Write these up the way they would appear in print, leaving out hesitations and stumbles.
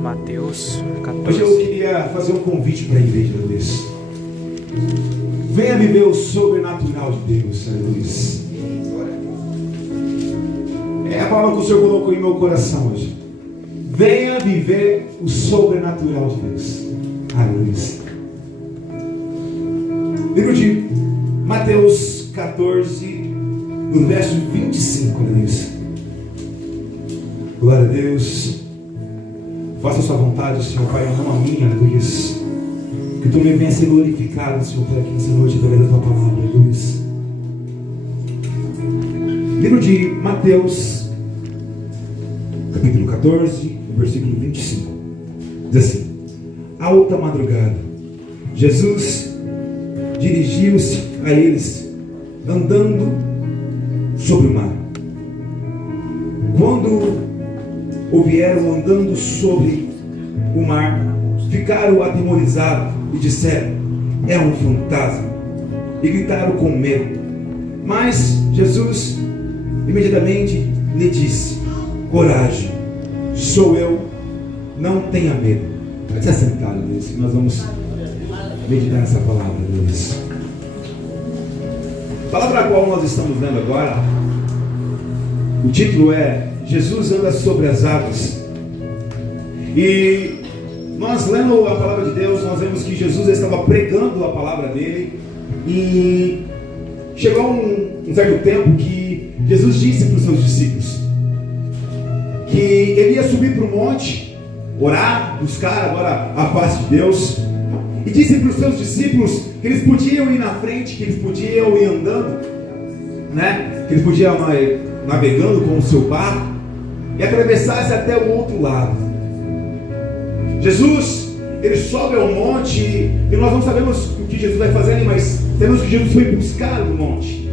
Mateus 14. Hoje eu queria fazer um convite para a igreja, Luiz. Venha viver o sobrenatural de Deus, Luiz. É a palavra que o Senhor colocou em meu coração hoje. Venha viver o sobrenatural de Deus. Luiz. Livro de Mateus 14, no verso 25, Luiz. Glória a Deus. Faça a sua vontade, Senhor Pai, não a minha, Luiz. Que tu me venha ser glorificado, Senhor, por aqui nessa noite, através da tua palavra, Luiz. Livro de Mateus, capítulo 14, versículo 25. Diz assim: alta madrugada, Jesus dirigiu-se a eles, andando sobre o mar. Quando o vieram andando sobre o mar, ficaram atemorizados e disseram: é um fantasma, e gritaram com medo. Mas Jesus imediatamente lhe disse: coragem, sou eu, não tenha medo. Pode se assentar, Deus, que nós vamos meditar nessa palavra, Deus. A palavra a qual nós estamos lendo agora, o título é Jesus anda sobre as águas. E nós lendo a palavra de Deus, nós vemos que Jesus estava pregando a palavra dele. E chegou um certo tempo que Jesus disse para os seus discípulos que ele ia subir para o monte, orar, buscar agora a face de Deus. E disse para os seus discípulos que eles podiam ir na frente, que eles podiam ir andando, né? Que eles podiam ir navegando com o seu barco e atravessasse até o outro lado. Jesus, ele sobe ao monte, e nós não sabemos o que Jesus vai fazer ali, mas sabemos que Jesus foi buscar no monte.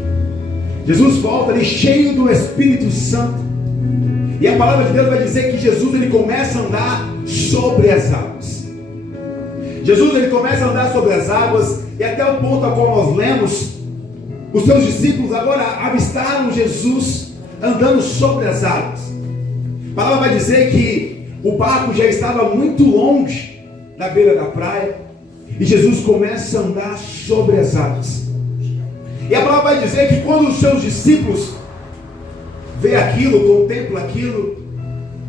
Jesus volta ali cheio do Espírito Santo, e a palavra de Deus vai dizer que Jesus ele começa a andar sobre as águas. Jesus ele começa a andar sobre as águas, e até o ponto a qual nós lemos, os seus discípulos agora avistaram Jesus andando sobre as águas. A palavra vai dizer que o barco já estava muito longe da beira da praia, e Jesus começa a andar sobre as águas. E a palavra vai dizer que quando os seus discípulos veem aquilo, contemplam aquilo,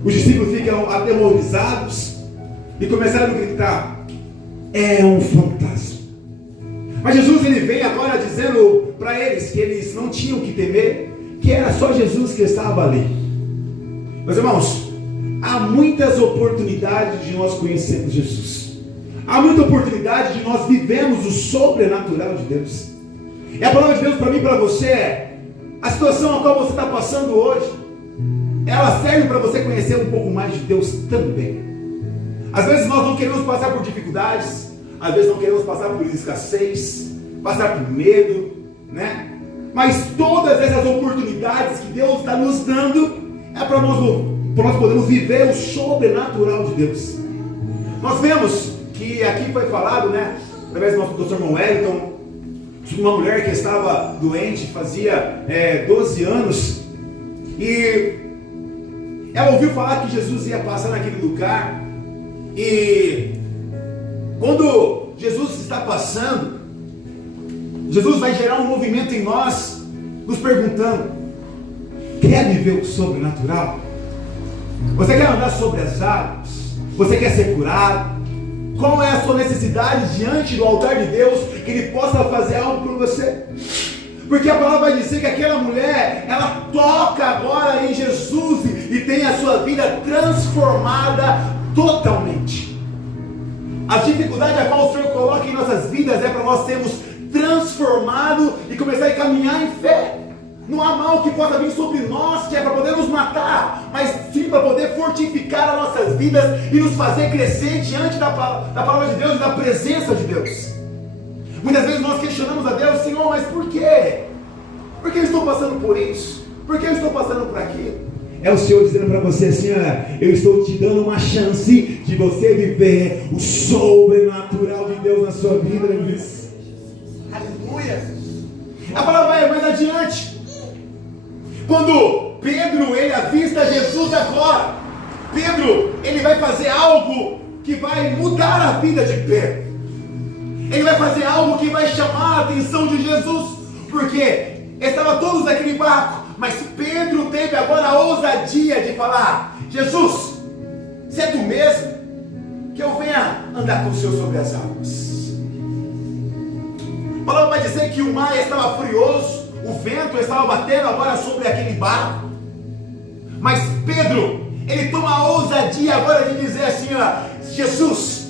os discípulos ficam atemorizados e começaram a gritar: é um fantasma. Mas Jesus ele vem agora dizendo para eles que eles não tinham que temer, que era só Jesus que estava ali. Meus irmãos, há muitas oportunidades de nós conhecermos Jesus. Há muita oportunidade de nós vivermos o sobrenatural de Deus. E a palavra de Deus para mim e para você é: a situação a qual você está passando hoje, ela serve para você conhecer um pouco mais de Deus também. Às vezes nós não queremos passar por dificuldades, às vezes não queremos passar por escassez, passar por medo, né? Mas todas essas oportunidades que Deus está nos dando é para nós podermos viver o sobrenatural de Deus. Nós vemos que aqui foi falado, né, através do nosso pastor irmão Wellington, uma mulher que estava doente, fazia 12 anos, e ela ouviu falar que Jesus ia passar naquele lugar, e quando Jesus está passando, Jesus vai gerar um movimento em nós, nos perguntando: quer viver o sobrenatural? Você quer andar sobre as águas? Você quer ser curado? Qual é a sua necessidade diante do altar de Deus, que Ele possa fazer algo por você? Porque a palavra vai dizer que aquela mulher, ela toca agora em Jesus e tem a sua vida transformada totalmente. As dificuldades a qual o Senhor coloca em nossas vidas é para nós sermos transformados e começar a caminhar em fé. Não há mal que possa vir sobre nós, que é para poder nos matar, mas sim para poder fortificar as nossas vidas e nos fazer crescer diante da palavra de Deus e da presença de Deus. Muitas vezes nós questionamos a Deus: Senhor, mas por quê? Por que eu estou passando por isso? Por que eu estou passando por aquilo? É o Senhor dizendo para você assim: eu estou te dando uma chance de você viver o sobrenatural de Deus na sua vida, Luiz. Aleluia! A palavra vai mais adiante. Quando Pedro, ele avista Jesus agora. Pedro, ele vai fazer algo que vai mudar a vida de Pedro. Ele vai fazer algo que vai chamar a atenção de Jesus, porque estavam todos naquele barco, mas Pedro teve agora a ousadia de falar: Jesus, se é tu mesmo, que eu venha andar com o Senhor sobre as águas. A palavra vai dizer que o mar estava furioso, o vento estava batendo agora sobre aquele barco, mas Pedro, ele toma a ousadia agora de dizer assim: ó, Jesus,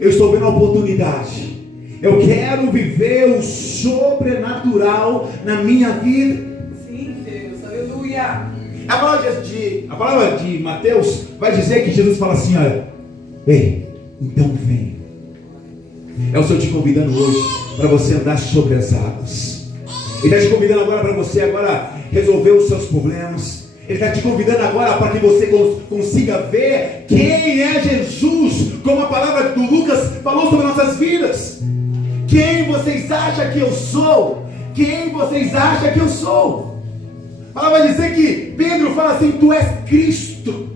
eu estou vendo a oportunidade, eu quero viver o sobrenatural na minha vida. Sim, Deus, aleluia. A palavra de Mateus vai dizer que Jesus fala assim: olha, ei, então vem. É o Senhor te convidando hoje para você andar sobre as águas. Ele está te convidando agora para você agora resolver os seus problemas. Ele está te convidando agora para que você consiga ver quem é Jesus, como a palavra do Lucas falou sobre nossas vidas. Quem vocês acham que eu sou? Quem vocês acham que eu sou? A palavra vai dizer que Pedro fala assim: tu és Cristo.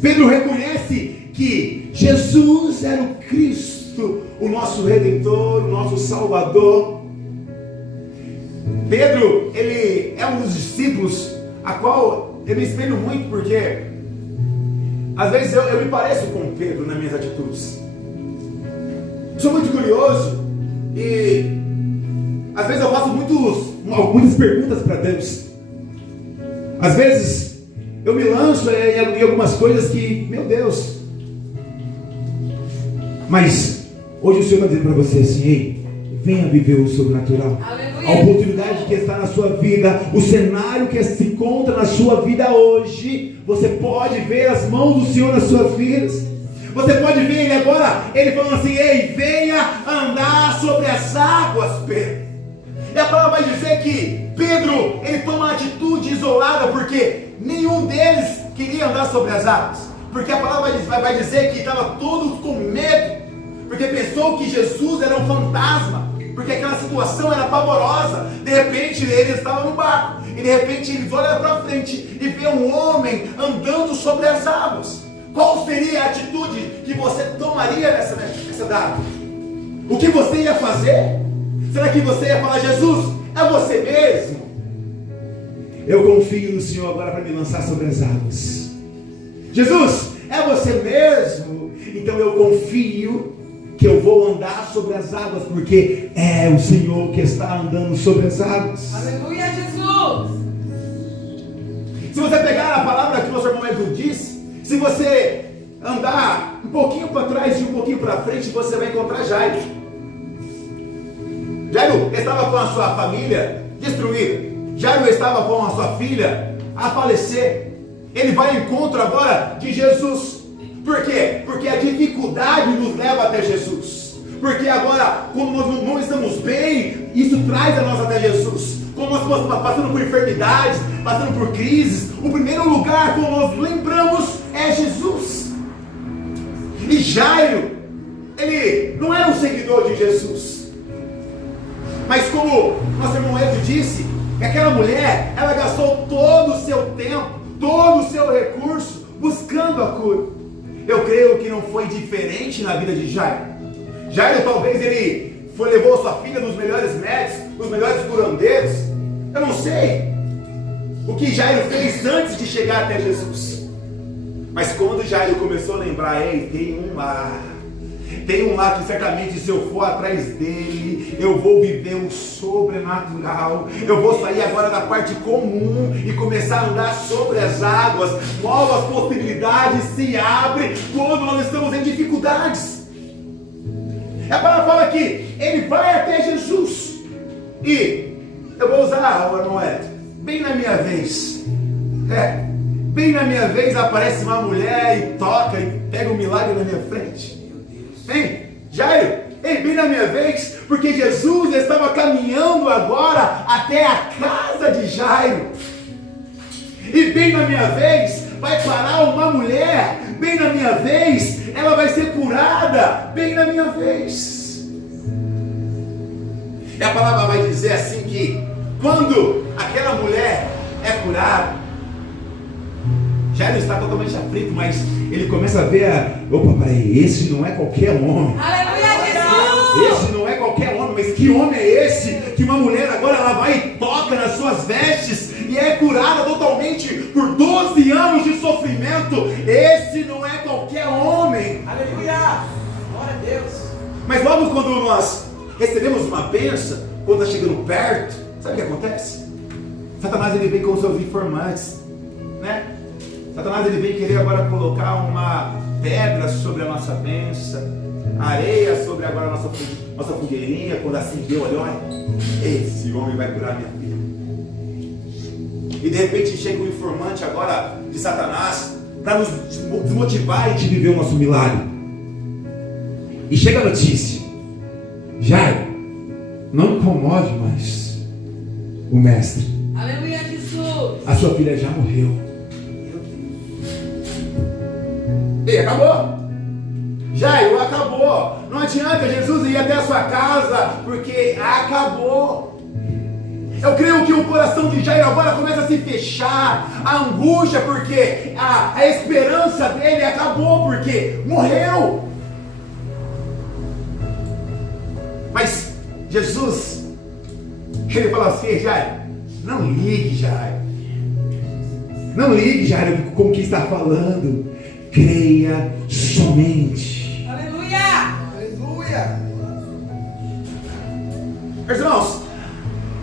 Pedro reconhece que Jesus era o Cristo, o nosso Redentor, o nosso Salvador. Pedro, ele é um dos discípulos a qual eu me espelho muito, porque às vezes eu me pareço com Pedro nas minhas atitudes. Sou muito curioso e às vezes eu faço muitas perguntas para Deus. Às vezes eu me lanço em algumas coisas que, meu Deus. Mas hoje o Senhor vai dizer para você assim: ei, venha viver o sobrenatural. Aleluia. A oportunidade que está na sua vida, o cenário que se encontra na sua vida hoje, você pode ver as mãos do Senhor nas suas vidas. Você pode ver Ele agora, Ele falando assim: ei, venha andar sobre as águas, Pedro. E a palavra vai dizer que Pedro, ele toma uma atitude isolada, porque nenhum deles queria andar sobre as águas. Porque a palavra vai dizer que estavam todos com medo, porque pensou que Jesus era um fantasma, porque aquela situação era pavorosa. De repente eles estavam no barco, e de repente eles olham para frente e vê um homem andando sobre as águas. Qual seria a atitude que você tomaria nessa data? O que você ia fazer? Será que você ia falar: Jesus, é você mesmo? Eu confio no Senhor agora para me lançar sobre as águas. Jesus, é você mesmo? Então eu confio que eu vou andar sobre as águas, porque é o Senhor que está andando sobre as águas. Aleluia, Jesus! Se você pegar a palavra que o nosso irmão Edu disse, se você andar um pouquinho para trás e um pouquinho para frente, você vai encontrar Jairo. Jairo estava com a sua família destruída. Jairo estava com a sua filha a falecer. Ele vai ao encontro agora de Jesus. Por quê? Porque a dificuldade nos leva até Jesus. Porque agora, quando nós não estamos bem, isso traz a nós até Jesus. Quando nós estamos passando por enfermidades, passando por crises, o primeiro lugar que nós lembramos é Jesus. E Jairo, ele não era um seguidor de Jesus. Mas como nosso irmão Edu disse, aquela mulher, ela gastou todo o seu tempo, todo o seu recurso buscando a cura. Eu creio que não foi diferente na vida de Jairo. Jairo talvez ele levou sua filha nos melhores médicos, nos melhores curandeiros. Eu não sei o que Jairo fez antes de chegar até Jesus. Mas quando Jairo começou a lembrar: ei, tem um lá que certamente se eu for atrás dele, eu vou viver o sobrenatural. Eu vou sair agora da parte comum e começar a andar sobre as águas. Novas possibilidades se abrem quando nós estamos em dificuldades. A palavra fala que ele vai até Jesus. E eu vou usar, irmão Ed, bem na minha vez. Bem na minha vez aparece uma mulher e toca e pega um milagre na minha frente. Bem, Jairo, bem na minha vez, porque Jesus estava caminhando agora até a casa de Jairo. E bem na minha vez, vai parar uma mulher. Bem na minha vez, ela vai ser curada. Bem na minha vez. E a palavra vai dizer assim que quando aquela mulher é curado. Jairo está totalmente aflito, mas ele começa a ver, opa, peraí, esse não é qualquer homem. Aleluia, Jesus! Esse não é qualquer homem, mas que homem é esse? Que uma mulher agora ela vai e toca nas suas vestes e é curada totalmente por 12 anos de sofrimento. Esse não é qualquer homem. Aleluia! Glória a Deus! Mas logo quando nós recebemos uma bênção, quando está chegando perto, sabe o que acontece? Satanás ele vem com os seus informantes, né? Satanás ele vem querer agora colocar uma pedra sobre a nossa bênção, areia sobre agora a nossa fogueirinha. Quando acendeu, olha, esse homem vai curar minha filha. E de repente chega um informante agora de Satanás para nos desmotivar e de viver o nosso milagre. E chega a notícia: Jairo, não incomode mais o mestre. Aleluia, Jesus! A sua filha já morreu. E acabou. Jairo, acabou. Não adianta Jesus ir até a sua casa, porque acabou. Eu creio que o coração de Jairo agora começa a se fechar, a angústia, porque a esperança dele acabou, porque morreu. Mas Jesus, ele fala assim: Jairo, não ligue, Jairo. Não ligue, Jairo, com o que está falando. Creia somente. Aleluia! Aleluia! Irmãos,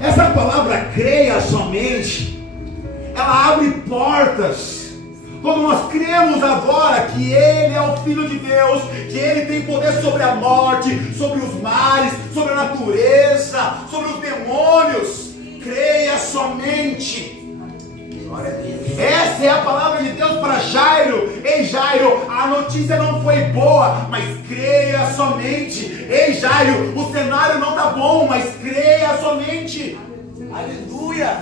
essa palavra creia somente, ela abre portas. Quando nós cremos agora que Ele é o Filho de Deus, que Ele tem poder sobre a morte, sobre os males, sobre a natureza, sobre os demônios, creia somente. Glória a Deus! Essa é a palavra de Deus para Jairo. Ei, Jairo, a notícia não foi boa, mas creia somente. Ei, Jairo, o cenário não está bom, mas creia somente. Aleluia!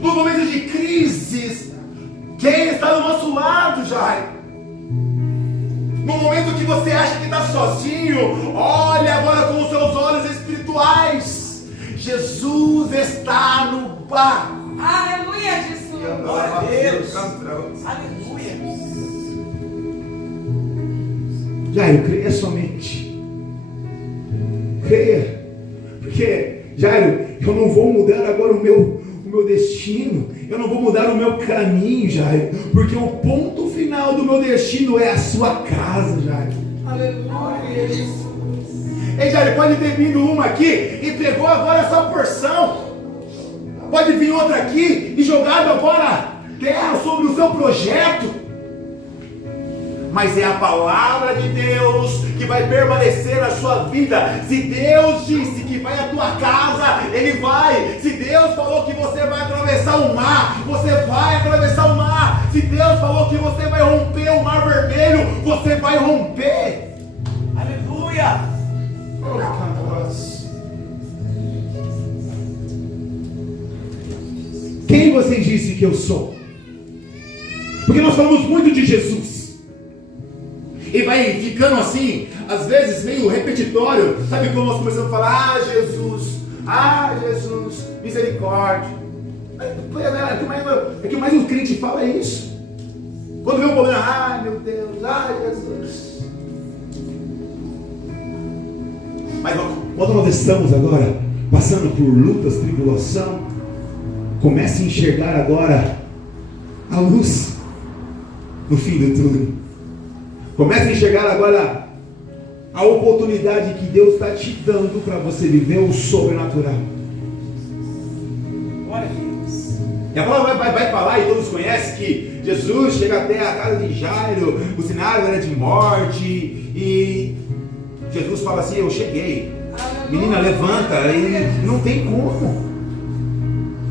Nos momentos de crises, quem está do nosso lado, Jairo? No momento que você acha que está sozinho, olha agora com os seus olhos espirituais. Jesus está no barco. Aleluia, Jesus! Glória a Deus! Aleluia! Jairo, creia somente. Creia. Porque, Jairo, eu não vou mudar agora o meu destino. Eu não vou mudar o meu caminho, Jairo. Porque o ponto final do meu destino é a sua casa, Jairo. Aleluia, Jesus! Ei, Jairo, pode ter vindo uma aqui e pegou agora essa porção. Pode vir outra aqui e jogado agora terra sobre o seu projeto. Mas é a palavra de Deus que vai permanecer na sua vida. Se Deus disse que vai à tua casa, Ele vai. Se Deus falou que você vai atravessar o mar, você vai atravessar o mar. Se Deus falou que você vai romper o mar vermelho, você vai romper. Aleluia! Quem você disse que eu sou? Porque nós falamos muito de Jesus e vai ficando assim, às vezes meio repetitório. Sabe como nós começamos a falar: ah Jesus, misericórdia. É que mais o crente fala isso. Quando vê um problema: ai meu Deus, ai Jesus. Mas quando nós estamos agora passando por lutas, tribulação, comece a enxergar agora a luz no fim do túnel. Comece a enxergar agora a oportunidade que Deus está te dando para você viver o sobrenatural. Glória a Deus! E a palavra vai falar, e todos conhecem, que Jesus chega até a casa de Jairo, o cenário era de morte, e Jesus fala assim: eu cheguei. Menina, levanta. E não tem como.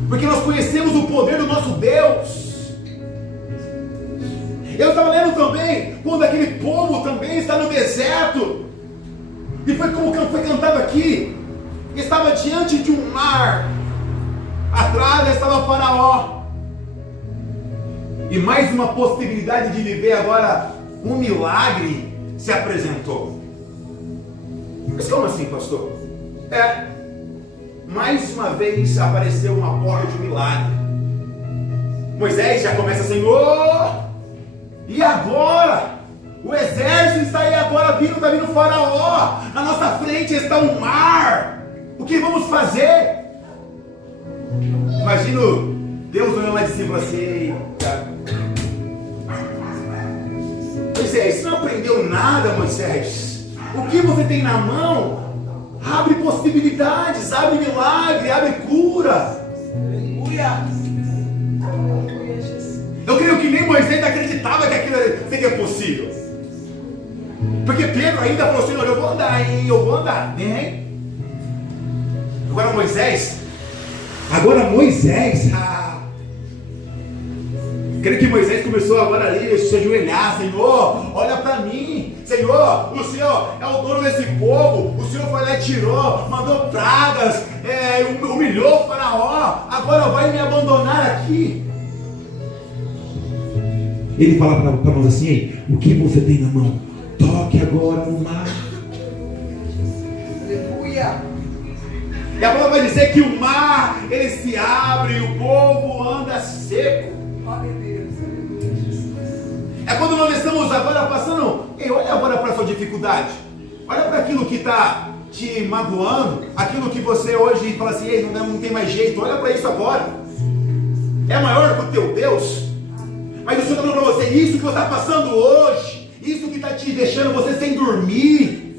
Porque nós conhecemos o poder do nosso Deus. Eu estava lendo também, quando aquele povo também está no deserto. E foi como foi cantado aqui. Estava diante de um mar. Atrás estava Faraó. E mais uma possibilidade de viver agora um milagre se apresentou. Mas como assim, pastor? mais uma vez apareceu uma porta de milagre. Moisés já começa, Senhor, e agora? O exército está aí agora vindo, está vindo o faraó, na nossa frente está um mar, o que vamos fazer? Imagino Deus olhando lá de cima assim, eita. Moisés, você não aprendeu nada, Moisés? O que você tem na mão? Abre possibilidades, abre milagre, abre cura. Aleluia. Aleluia, Jesus. Eu creio que nem Moisés acreditava que aquilo seria possível. Porque Pedro ainda falou, Senhor, eu vou andar, hein? Eu vou andar, vem. Agora Moisés, creio que Moisés começou agora ali a se ajoelhar, Senhor, olha para mim, Senhor, o Senhor é o dono desse povo, o Senhor foi lá e tirou, mandou pragas, humilhou o faraó, agora vai me abandonar aqui. Ele fala para nós assim, o que você tem na mão? Toque agora no mar. Aleluia. E a palavra vai dizer que o mar, ele se abre e o povo anda seco. Glória a Deus. Aleluia, Jesus. É quando nós estamos agora passando, olha agora para a sua dificuldade. Olha para aquilo que está te magoando, aquilo que você hoje fala assim, não tem mais jeito. Olha para isso agora. É maior que o teu Deus. Mas o Senhor está falando para você, isso que você está passando hoje, isso que está te deixando você sem dormir,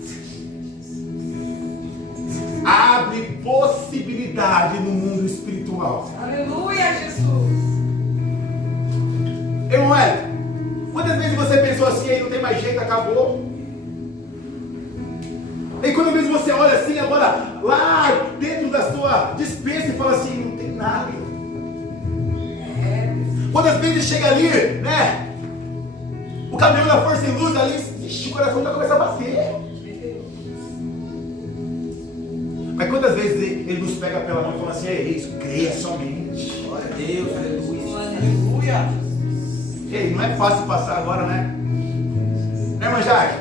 abre possibilidade no mundo espiritual. Aleluia, Jesus. Irmão, quantas vezes você pensou assim, não tem mais jeito, acabou? E quantas vezes você olha assim, agora lá dentro da sua despensa e fala assim, não tem nada. Quantas vezes chega ali, né? O caminhão da Força em Luz ali, o coração já começa a bater. Mas quantas vezes ele nos pega pela mão e fala assim, é isso, creia somente. Glória a Deus, aleluia. Aleluia. Ei, não é fácil passar agora, né? Né, irmã Jaque?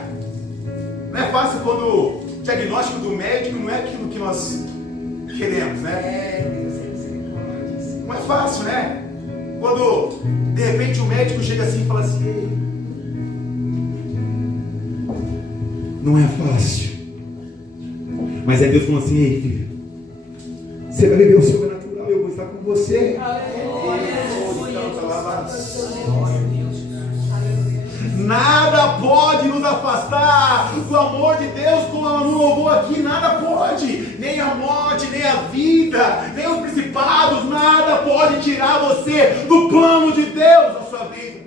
Não é fácil quando o diagnóstico do médico não é aquilo que nós queremos, né? Não é fácil, né? Quando de repente o médico chega assim e fala assim, ei, não é fácil. Mas é Deus falando assim, ei filho, você vai viver o sobrenatural, eu vou estar com você. Nada pode nos afastar do amor de Deus, como no louvor aqui, nada pode, nem a morte, nem a vida, nem os principados, nada pode tirar você do plano de Deus na sua vida.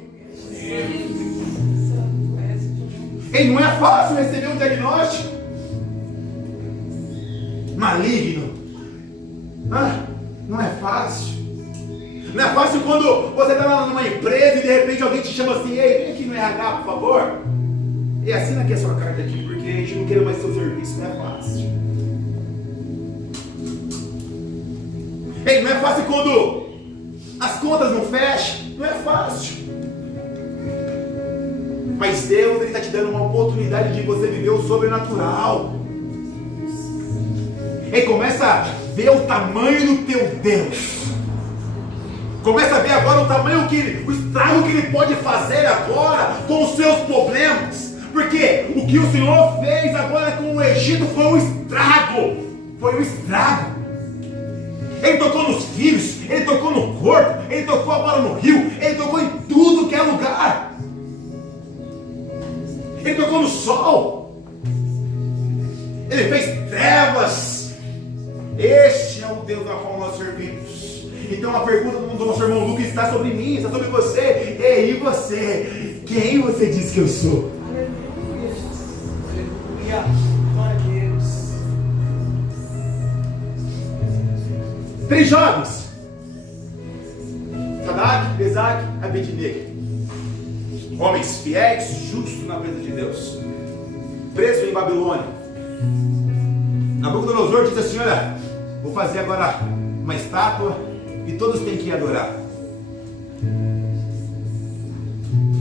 E não é fácil receber um diagnóstico maligno, não é fácil. Não é fácil quando você está numa empresa e de repente alguém te chama assim, ei, vem aqui no RH, por favor. E assina aqui a sua carta aqui, porque a gente não quer mais seu serviço, não é fácil. Ei, não é fácil quando as contas não fecham, não é fácil. Mas Deus está te dando uma oportunidade de você viver o sobrenatural. Ei, começa a ver o tamanho do teu Deus. Começa a ver agora o tamanho o estrago que Ele pode fazer agora com os seus problemas. Porque o que o Senhor fez agora com o Egito foi um estrago. Foi um estrago. Ele tocou nos filhos, Ele tocou no corpo, Ele tocou agora no rio, Ele tocou em tudo que é lugar. Ele tocou no sol. Ele fez trevas. Este é o Deus a qual nós servimos. Então a pergunta do nosso irmão Lucas está sobre mim, está sobre você. E você? Quem você diz que eu sou? Aleluia. Aleluia. Glória a Deus. 3 jovens: Sadraque, Mesaque e Abednego. Homens fiéis, justos na presença de Deus, presos em Babilônia. Nabucodonosor diz assim, olha, vou fazer agora uma estátua e todos têm que adorar.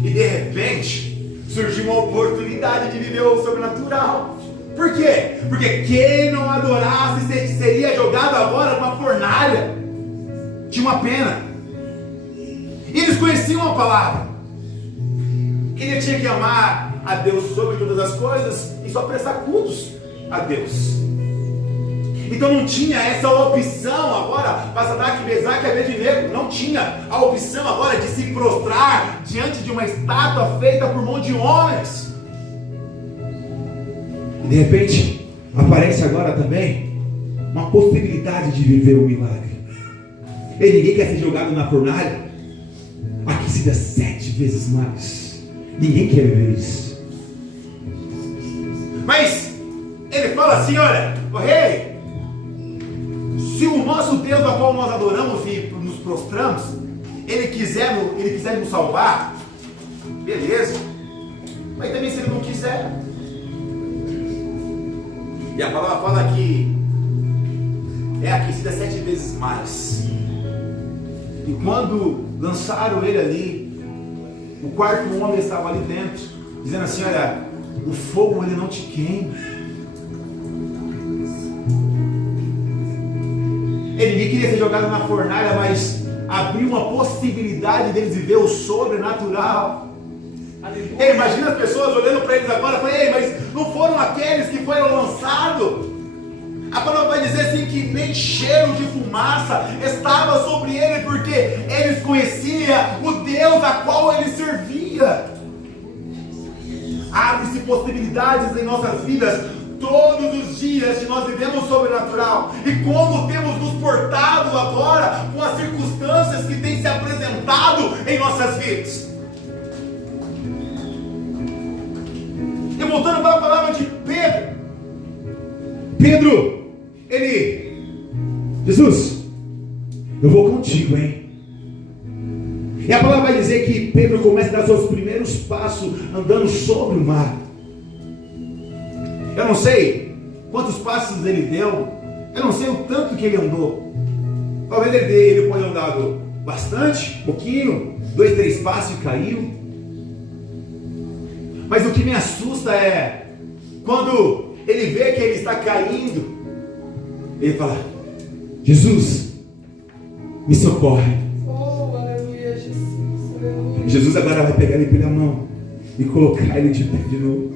E de repente surgiu uma oportunidade de viver o sobrenatural. Por quê? Porque quem não adorasse seria jogado agora numa fornalha. Tinha uma pena. E eles conheciam a palavra. Que ele tinha que amar a Deus sobre todas as coisas e só prestar cultos a Deus. Então não tinha essa opção agora para Sadraque, Mesaque e Abednego. Não tinha a opção agora de se prostrar diante de uma estátua feita por mão de homens. E de repente aparece agora também uma possibilidade de viver um milagre. E ninguém quer ser jogado na fornalha. Aquecida 7 vezes mais. Ninguém quer viver isso. Mas ele fala assim: olha, o rei, se o nosso Deus a qual nós adoramos e nos prostramos, ele quiser nos salvar, beleza. Mas também se ele não quiser. E a palavra fala que é aquecida 7 vezes mais. E quando lançaram ele ali, o quarto homem estava ali dentro, dizendo assim: olha, o fogo ele não te queima. Ele nem queria ser jogado na fornalha, mas abriu uma possibilidade deles viver o sobrenatural. Ei, imagina as pessoas olhando para eles agora e falando: ei, mas não foram aqueles que foram lançados? A palavra vai dizer assim que nem cheiro de fumaça estava sobre ele, porque eles conheciam o Deus a qual ele servia. Abre-se possibilidades em nossas vidas todos os dias de nós vivemos sobrenatural. E como temos nos portado agora com as circunstâncias que têm se apresentado em nossas vidas. E voltando para a palavra de Pedro, Jesus, eu vou contigo, hein? E a palavra vai dizer que Pedro começa a dar seus primeiros passos andando sobre o mar. Eu não sei quantos passos ele deu, eu não sei o tanto que ele andou. Talvez ele pode ter andado bastante, pouquinho, 2, 3 passos e caiu. Mas o que me assusta é quando ele vê que ele está caindo, ele fala: Jesus, me socorre. Oh, aleluia, Jesus. Aleluia. Jesus agora vai pegar ele pela mão e colocar ele de pé de novo.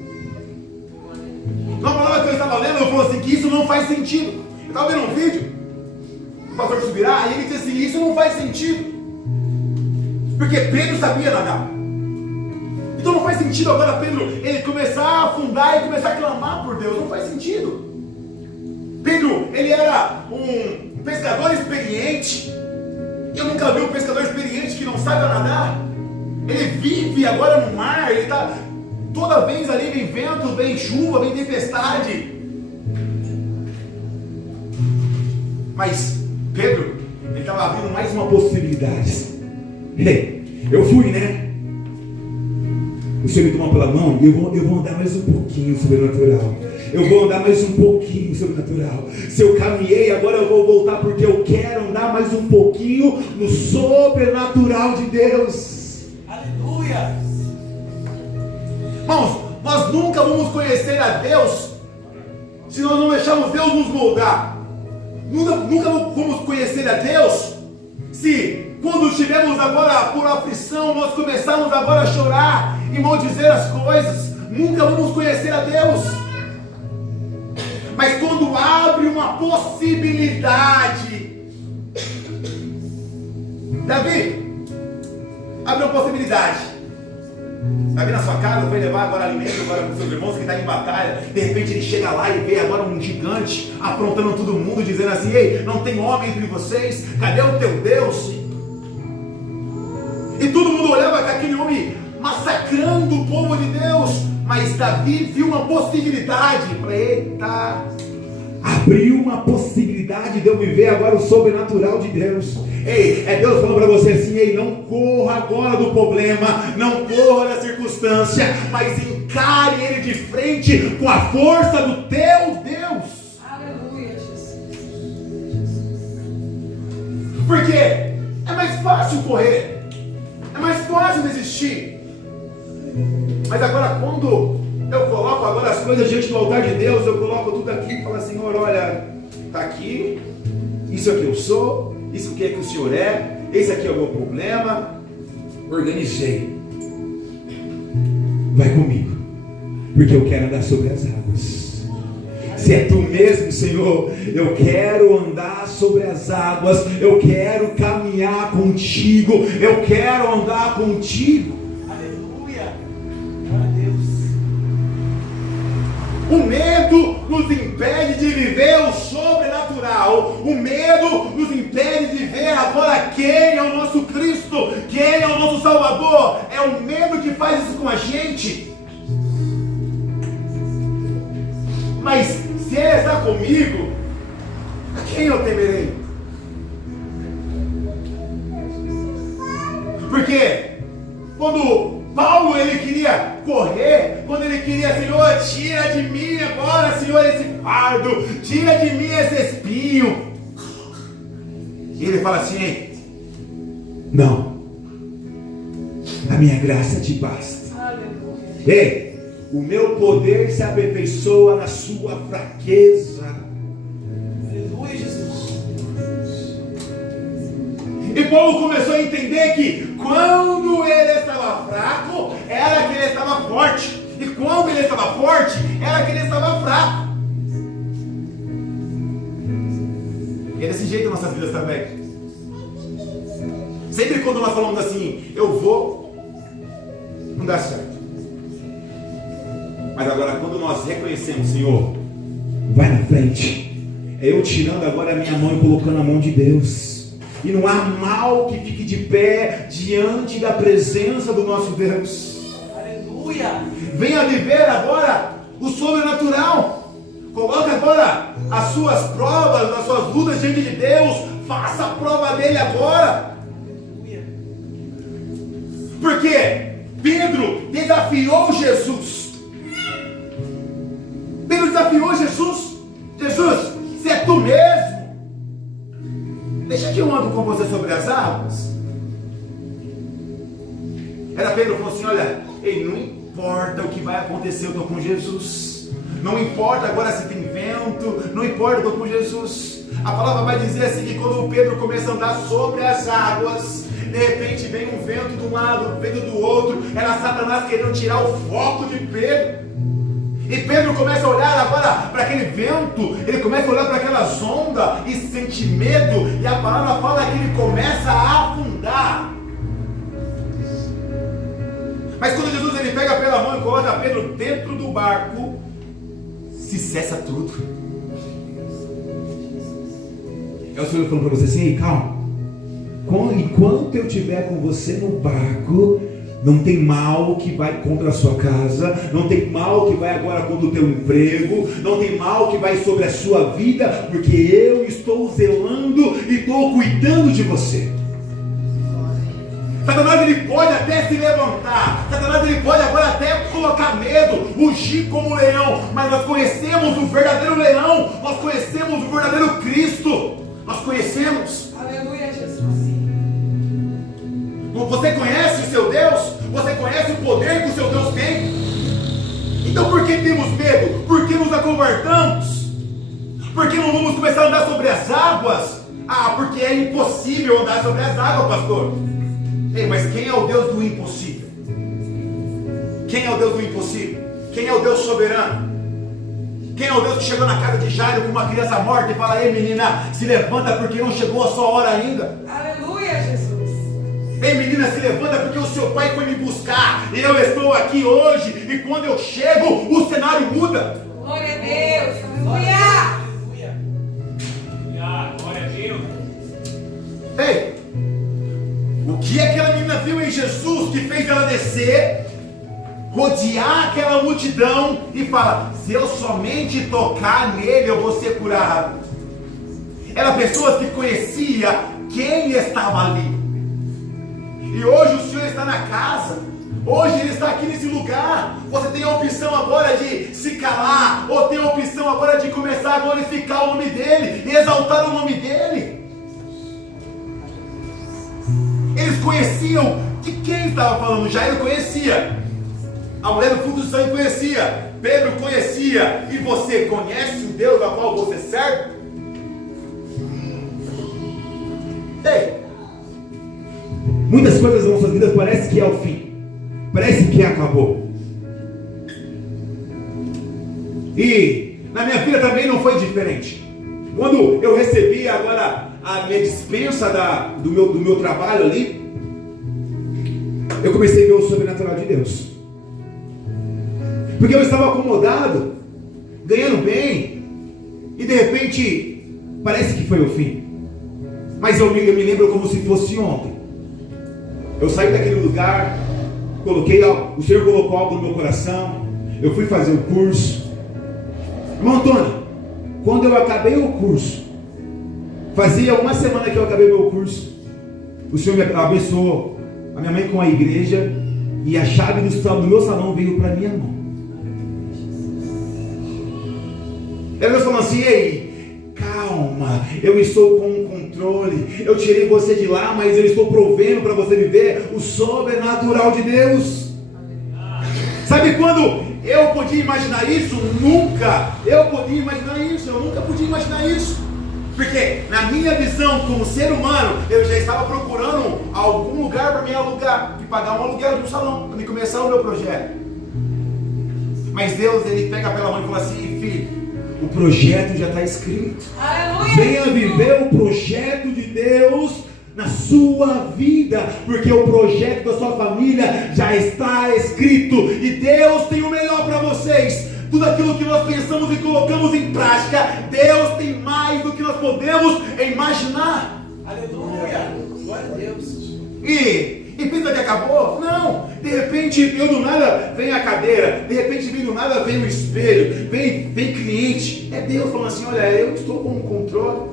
Uma palavra que eu estava lendo, eu falei assim, que isso não faz sentido. Eu estava vendo um vídeo, o pastor Subirá, e ele disse assim: isso não faz sentido, porque Pedro sabia nadar. Então não faz sentido agora Pedro ele começar a afundar e começar a clamar por Deus. Não faz sentido. Pedro, ele era um pescador experiente. Eu nunca vi um pescador experiente que não saiba nadar. Ele vive agora no mar, ele está toda vez ali, vem vento, vem chuva, vem tempestade. Mas Pedro, ele estava abrindo mais uma possibilidade. Eu fui, né? O Senhor me tomou pela mão e eu vou andar mais um pouquinho sobrenatural. Eu vou andar mais um pouquinho sobrenatural. Se eu caminhei, agora eu vou voltar, porque eu quero andar mais um pouquinho no sobrenatural de Deus. Aleluia! Irmãos, nós nunca vamos conhecer a Deus se nós não deixarmos Deus nos moldar. Nunca vamos conhecer a Deus se, quando estivermos agora por aflição, nós começarmos agora a chorar e maldizer as coisas. Nunca vamos conhecer a Deus. Mas quando abre uma possibilidade, Davi, abre uma possibilidade. Davi na sua casa foi levar agora alimento agora para os seus irmãos que estão em batalha. De repente ele chega lá e vê agora um gigante afrontando todo mundo, dizendo assim: ei, não tem homem entre vocês? Cadê o teu Deus? E todo mundo olhava para aquele homem massacrando o povo de Deus. Mas Davi viu uma possibilidade. Eita, abriu uma possibilidade de eu viver agora o sobrenatural de Deus. Ei, é Deus falando para você assim: ei, não corra agora do problema, não corra da circunstância, mas encare ele de frente com a força do teu Deus. Aleluia, Jesus. Porque é mais fácil correr, é mais fácil desistir. Mas agora quando eu coloco agora as coisas diante do altar de Deus, eu coloco tudo aqui e falo, Senhor, olha, está aqui, isso é o que eu sou, isso aqui é que o Senhor é, esse aqui é o meu problema. Organizei. Vai comigo, porque eu quero andar sobre as águas. Se é tu mesmo, Senhor, eu quero andar sobre as águas, eu quero caminhar contigo, eu quero andar contigo. Aleluia. Glória a Deus. O medo nos impede de viver o sobrenatural. O medo nos impede de ver agora quem é o nosso Cristo, quem é o nosso Salvador. É o medo que faz isso com a gente. Mas se Ele está comigo, a quem eu temerei? Porque quando Paulo ele queria correr, quando ele queria, Senhor, tira de mim agora, Senhor, esse fardo, tira de mim esse espinho. E ele fala assim, não, a minha graça te basta. Aleluia. Ei, o meu poder se aperfeiçoa na sua fraqueza. Aleluia, Jesus. E Paulo começou a entender que quando ele estava fraco, era que ele estava forte. E quando ele estava forte, era que ele estava fraco. E é desse jeito nossas vidas também. Sempre quando nós falamos assim, eu vou, não dá certo. Mas agora quando nós reconhecemos, Senhor, vai na frente. É eu tirando agora a minha mão e colocando a mão de Deus. E não há mal que fique de pé diante da presença do nosso Deus. Aleluia. Venha viver agora o sobrenatural. Coloque agora as suas provas, as suas lutas diante de Deus. Faça a prova dele agora. Aleluia. Porque Pedro desafiou Jesus. Pedro desafiou Jesus. Jesus, se é tu mesmo, deixa que eu ando com você sobre as águas. Era Pedro falou assim, olha, ei, não importa o que vai acontecer, eu estou com Jesus. Não importa agora se tem vento, não importa, eu estou com Jesus. A palavra vai dizer assim, que quando Pedro começa a andar sobre as águas, de repente vem um vento de um lado, vento do outro. Era Satanás querendo tirar o foco de Pedro. E Pedro começa a olhar agora para aquele vento, ele começa a olhar para aquelas ondas e sente medo, e a palavra fala que ele começa a afundar. Mas quando Jesus ele pega pela mão e coloca Pedro dentro do barco, se cessa tudo. É o Senhor falando para você assim, ei, calma, enquanto eu estiver com você no barco, não tem mal que vai contra a sua casa, não tem mal que vai agora contra o teu emprego, não tem mal que vai sobre a sua vida, porque eu estou zelando e estou cuidando de você. Satanás ele pode até se levantar, Satanás ele pode agora até colocar medo, rugir como um leão, mas nós conhecemos o verdadeiro leão, nós conhecemos o verdadeiro Cristo, nós conhecemos. Aleluia, Jesus. Você conhece o seu Deus? Você conhece o poder que o seu Deus tem? Então por que temos medo? Por que nos acovardamos? Por que não vamos começar a andar sobre as águas? Ah, porque é impossível andar sobre as águas, pastor. Ei, mas quem é o Deus do impossível? Quem é o Deus do impossível? Quem é o Deus soberano? Quem é o Deus que chegou na casa de Jairo com uma criança morta e fala, ei menina, se levanta porque não chegou a sua hora ainda? Aleluia, Jesus. Ei menina, se levanta porque o seu pai foi me buscar. Eu estou aqui hoje e quando eu chego, o cenário muda. Glória a Deus. Aleluia. Aleluia. Glória a Deus. Ei, o que aquela menina viu em Jesus que fez ela descer, rodear aquela multidão e falar, se eu somente tocar nele eu vou ser curado. Eram pessoas que conheciam quem estava ali. E hoje o Senhor está na casa, hoje Ele está aqui nesse lugar. Você tem a opção agora de se calar, ou tem a opção agora de começar a glorificar o nome dEle, e exaltar o nome dEle. Eles conheciam de quem estava falando, Jairo conhecia. A mulher do fluxo de sangue conhecia, Pedro conhecia, e você conhece o Deus a qual você serve? Ei, muitas coisas nas nossas vidas parece que é o fim, parece que acabou. E na minha vida também não foi diferente. Quando eu recebi agora a minha dispensa do meu trabalho ali, eu comecei a ver o sobrenatural de Deus. Porque eu estava acomodado, ganhando bem, e de repente parece que foi o fim. Mas eu me lembro como se fosse ontem. Eu saí daquele lugar, o Senhor colocou algo no meu coração, eu fui fazer o curso. Irmão Antônio, quando eu acabei o curso, fazia uma semana que eu acabei meu curso, o Senhor me abençoou, a minha mãe com a igreja, e a chave do meu salão veio para minha mão. Ela falou assim: ei, calma, eu estou com o controle, eu tirei você de lá, mas eu estou provendo para você viver o sobrenatural de Deus. Sabe quando eu podia imaginar isso? Nunca eu podia imaginar isso, eu nunca podia imaginar isso. Porque na minha visão como ser humano, eu já estava procurando algum lugar para me alugar, e pagar um aluguel de um salão, para me começar o meu projeto. Mas Deus, Ele pega pela mão e fala assim: filho, o projeto já está escrito. Aleluia. Venha viver o projeto de Deus na sua vida, porque o projeto da sua família já está escrito, e Deus tem o melhor para vocês. Tudo aquilo que nós pensamos e colocamos em prática, Deus tem mais do que nós podemos imaginar. Aleluia. Glória a Deus. E pensa que acabou? Não. De repente, do nada vem a cadeira, de repente do nada vem o espelho, vem cliente. É Deus falando assim: olha, eu estou com o controle.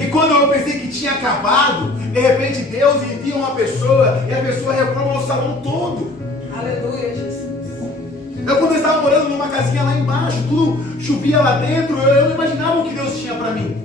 E quando eu pensei que tinha acabado, de repente Deus envia uma pessoa, e a pessoa reforma o salão todo. Aleluia, Jesus. Quando eu estava morando numa casinha lá embaixo, tudo chovia lá dentro, eu não imaginava o que Deus tinha para mim.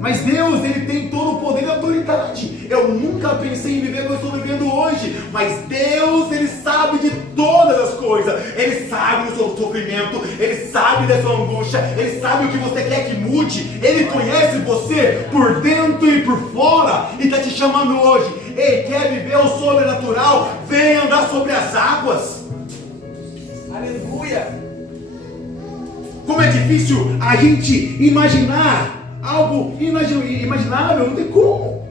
Mas Deus, Ele tem todo o poder e autoridade. Eu nunca pensei em viver o que eu estou vivendo hoje. Mas Deus, Ele sabe de todas as coisas. Ele sabe do seu sofrimento, Ele sabe da sua angústia, Ele sabe o que você quer que mude. Ele conhece você por dentro e por fora, e está te chamando hoje. Ei, quer viver o sobrenatural? Vem andar sobre as águas. Aleluia. Como é difícil a gente imaginar algo inimaginável, não tem como.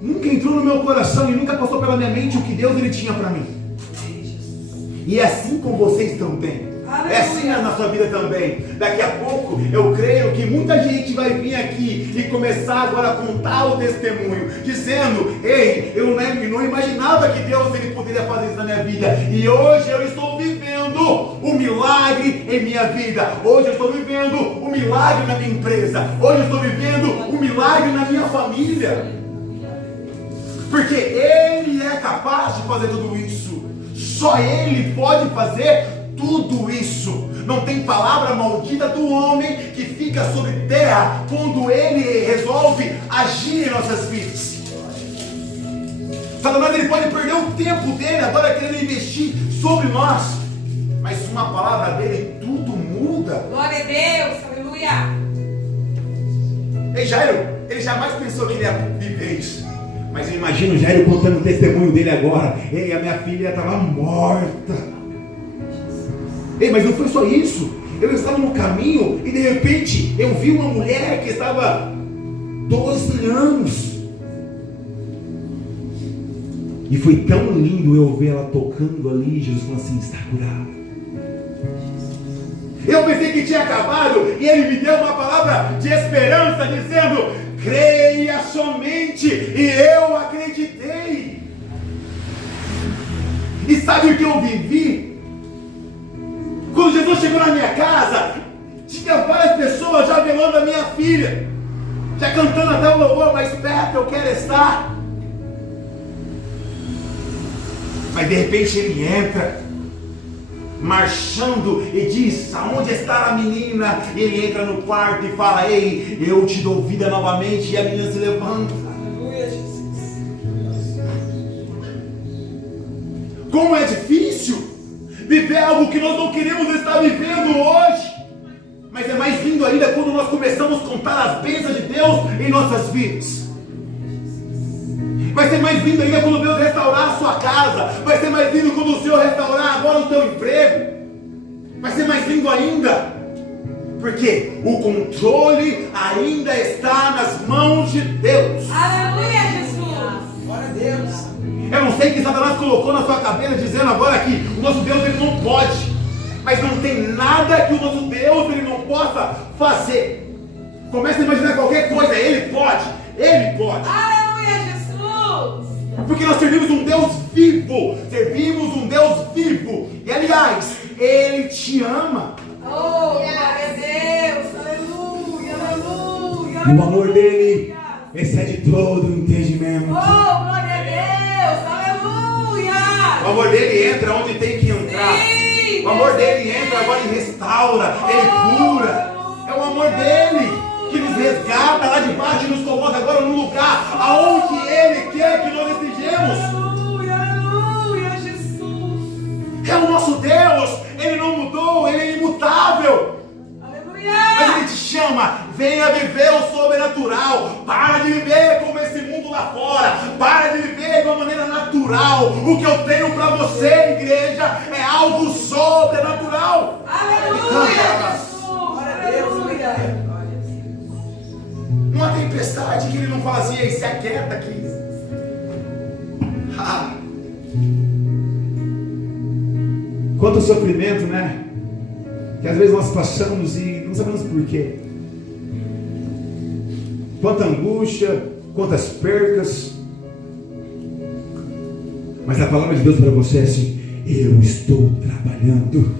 Nunca entrou no meu coração e nunca passou pela minha mente o que Deus Ele tinha para mim. E é assim com vocês também. É assim na sua vida também. Daqui a pouco eu creio que muita gente vai vir aqui e começar agora a contar o testemunho, dizendo: ei, eu não imaginava que Deus Ele poderia fazer isso na minha vida, e hoje eu estou vivendo o milagre em minha vida. Hoje eu estou vivendo o milagre na minha empresa. Hoje eu estou vivendo o milagre na minha família. Porque Ele é capaz de fazer tudo isso. Só Ele pode fazer tudo isso. Não tem palavra maldita do homem que fica sobre terra quando Ele resolve agir em nossas vidas. Satanás, ele pode perder o tempo dele agora querendo investir sobre nós, mas uma palavra dele tudo muda. Glória a Deus, aleluia. Ei, Jairo, ele jamais pensou que ele ia viver isso. Mas eu imagino o Jairo contando o testemunho dele agora. Ei, a minha filha estava morta. Ei, mas não foi só isso. Eu estava no caminho e de repente eu vi uma mulher que estava 12 anos. E foi tão lindo eu ver ela tocando ali. Jesus falou assim: está curada. Eu pensei que tinha acabado, e Ele me deu uma palavra de esperança, dizendo: creia somente. E eu acreditei. E sabe o que eu vivi? Quando Jesus chegou na minha casa, tinha várias pessoas já velando a minha filha, já cantando até o louvor: mais perto eu quero estar. Mas de repente Ele entra marchando e diz: aonde está a menina? E Ele entra no quarto e fala: ei, eu te dou vida novamente. E a menina se levanta. Aleluia, Jesus. Como é difícil viver algo que nós não queremos estar vivendo hoje. Mas é mais lindo ainda quando nós começamos a contar as bênçãos de Deus em nossas vidas. Vai ser mais lindo ainda quando Deus restaurar a sua casa. Vai ser mais lindo quando o Senhor restaurar agora o teu emprego. Vai ser mais lindo ainda, porque o controle ainda está nas mãos de Deus. Aleluia, Jesus. Glória a Deus. Eu não sei que Satanás colocou na sua cabeça dizendo agora que o nosso Deus ele não pode. Mas não tem nada que o nosso Deus ele não possa fazer. Comece a imaginar qualquer coisa, Ele pode. Ele pode. Aleluia, Jesus. Porque nós servimos um Deus vivo. Servimos um Deus vivo. E aliás, Ele te ama. Oh, glória a Deus. Aleluia, aleluia. E o amor dele excede todo o entendimento. Oh, glória a Deus. Aleluia. O amor dele entra onde tem que entrar. Sim, O amor dele entra agora e restaura. Ele cura. É o amor dele que nos resgata lá de baixo e nos coloca agora no lugar aonde Ele quer que nós estejamos. Aleluia, aleluia, Jesus. É o nosso Deus. Ele não mudou. Ele é imutável. Mas Aleluia. Ele te chama, venha viver o sobrenatural. Para de viver como esse mundo lá fora. Para de viver de uma maneira natural. O que eu tenho para você, igreja, é algo sobrenatural. Aleluia, Jesus. Glória a Deus. Aleluia. Uma tempestade que ele não fazia e se aquieta aqui. Quanto sofrimento, né? Que às vezes nós passamos e não sabemos porquê. Quanta angústia, quantas percas. Mas a palavra de Deus para você é assim: eu estou trabalhando.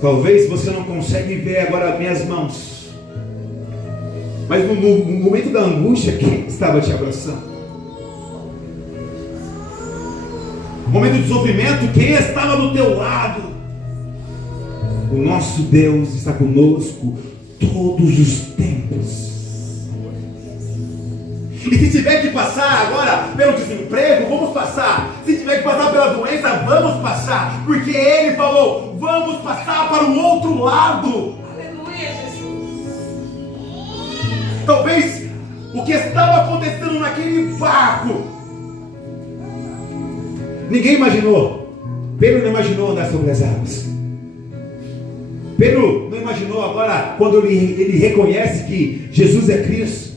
Talvez você não consegue ver agora as minhas mãos, mas no momento da angústia, quem estava te abraçando? No momento de sofrimento, quem estava do teu lado? O nosso Deus está conosco todos os tempos. E se tiver que passar agora pelo desemprego, vamos passar. Se tiver que passar pela doença, vamos passar. Porque Ele falou, vamos passar para o outro lado. Aleluia, Jesus. Talvez o que estava acontecendo naquele barco, ninguém imaginou. Pedro não imaginou andar sobre as águas. Pedro não imaginou agora quando ele reconhece que Jesus é Cristo.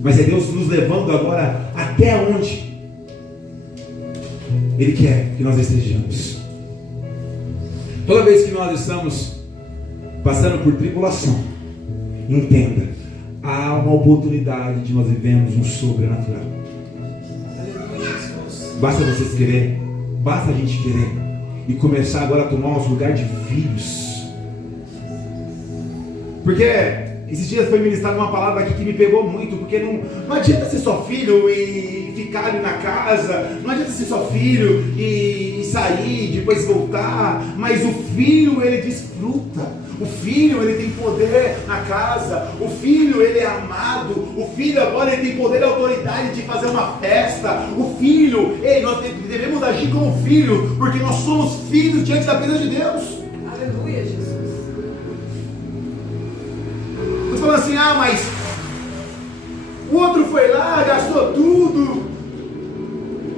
Mas é Deus nos levando agora até onde Ele quer que nós estejamos. Toda vez que nós estamos passando por tribulação, entenda, há uma oportunidade de nós vivermos um sobrenatural. Basta vocês querer, basta a gente querer e começar agora a tomar nosso lugar de filhos. Porque esses dias foi ministrada uma palavra aqui que me pegou muito, porque não adianta ser só filho e ficar ali na casa, não adianta ser só filho e sair, depois voltar, mas o filho ele desfruta, o filho ele tem poder na casa, o filho ele é amado, o filho agora ele tem poder e autoridade de fazer uma festa, o filho, nós devemos agir como filho, porque nós somos filhos diante da presença de Deus. Aleluia, Jesus. Você fala assim, mas o outro foi lá, gastou tudo.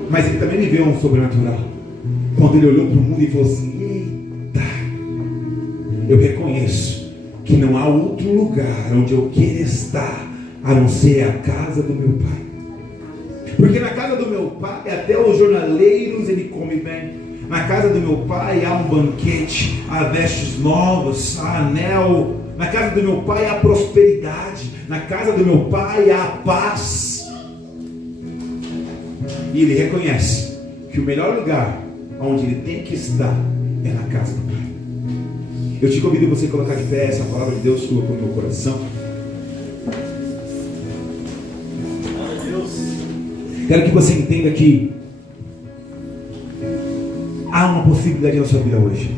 Mas ele também viveu um sobrenatural. Quando ele olhou para o mundo e falou assim, eita, eu reconheço que não há outro lugar onde eu quero estar a não ser a casa do meu pai. Porque na casa do meu pai até os jornaleiros ele come bem. Na casa do meu pai há um banquete, há vestes novas, há anel. Na casa do meu pai há prosperidade. Na casa do meu pai há paz. E ele reconhece que o melhor lugar onde ele tem que estar é na casa do pai. Eu te convido a você colocar de pé essa palavra de Deus colocou no meu coração. Quero que você entenda que há uma possibilidade na sua vida hoje.